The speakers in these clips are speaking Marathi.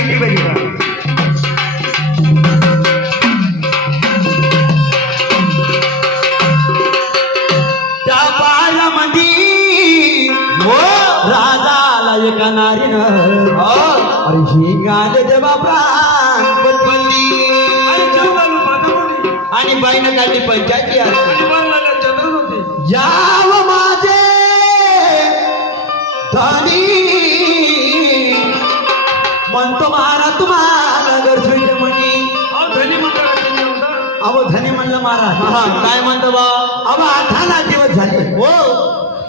everybody runs. नारीन अरे हिंगाल जेव्हा प्राणी आणि बाईनं काढली पंचायती माझे धनी म्हणतो महाराज तुम्हाला गरजेचे म्हणी धनी नियमदार अहो धनी म्हणलं महाराज. काय म्हणतो बा? अहो अठरा दिवस झाले. हो.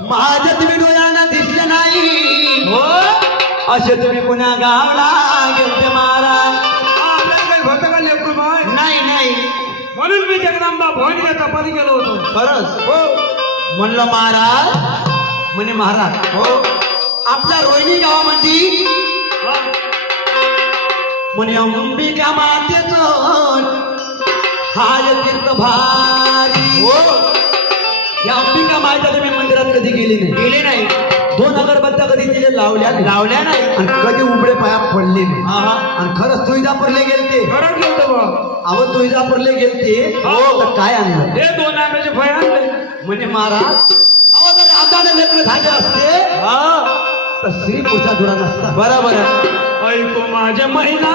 माझ्या तुम्ही डोळ्यांना दिसले नाही. हो? असे तुम्ही पुन्हा गावला गेलते महाराज. नाही नाही. म्हणून मी जगदंबा भवानीच्या तपारी गेलो होतो. खरंच? हो. म्हणलं महाराज म्हणे महाराज हो. आपल्या रोहिणी गावामध्ये हा. म्हणे अंबिका मातेच हाय तीर्थ भारी. हो. या अंबिका मातेच्या तुम्ही मंदिरात कधी गेली नाही. गेले नाही. दोन अगरबत्त्या कधी तिथे लावल्या नाही. लावल्या नाही. आणि कधी उघडे पाया पडले नाही. आणि खरंच तुळजापूरले गेलते. खरंच गेलतो अहो तुळजापूरले गेलते. हो. तर काय आणलं हे दोन आंब्याचे फळ आणले. म्हणजे महाराज अहो जर आदाने लग्न झाले असते तर स्त्री पुढचा दुरा नसता. बरोबर ऐको माझ्या महिला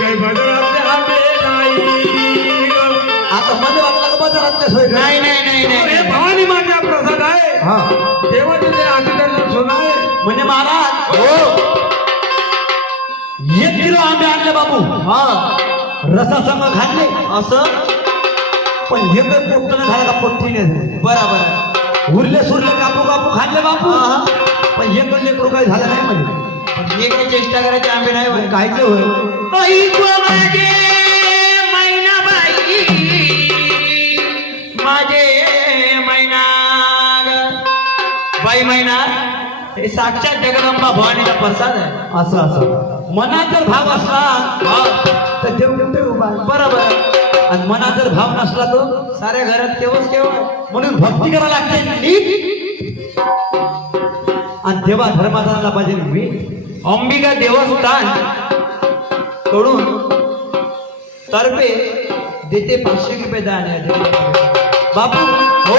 काय बदलाचे आंबे नाही ग. आता का बाजारात सोय नाही नाही नाही हे भवानी माझ्या प्रसाद आहे. हा. देवाचे ते आशीर्वाद सोनं आहे. म्हणजे महाराज हो. एक किलो आंबे आणले बाबू. हा. रसासंग खाल्ले. असं? पण हे काही पोपटं झालं का पोट्टीने बरोबर उरले सुरले कापू कापू खाल्ले बापू. पण हे पण लेकरू काही झालं नाही म्हणजे हे काही चेष्टा करायचे आंबे नाही कायचे होय. ऐकू माझे मैनाबाई. माझे मैना बाई मैना हे साक्षात जगदंबा भवानीचा प्रसाद आहे. असं असं. मनात जर भाव असला तर देव कुठे उभा? बरोबर. आणि मनात जर भाव नसला तो साऱ्या घरात केवच केवळ म्हणून भक्ती करायला लागते. नीट. आणि देवा धर्मादानाला पाहिजे मी. अंबिका देवस्थानकडून तर्फे देते पाचशे रुपये दान बापू हो.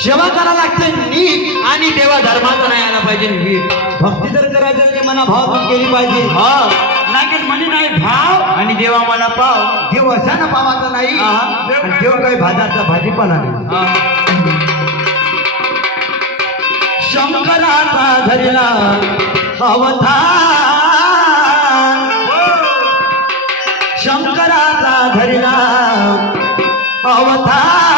सेवा करायला लागते नीट. आणि देवा धर्माचा नाही आला पाहिजे नीट. भक्ती जर करायचं ते मना भाव पण केली पाहिजे. हा. तर म्हणे नाही भाव आणि देवा मला पाव. देव अशानं पावाचा नाही. आणि देव काही भाजाचा भाजीपाला नाही. शंकराचा धरला अवतार शंकराचा धरला अवतार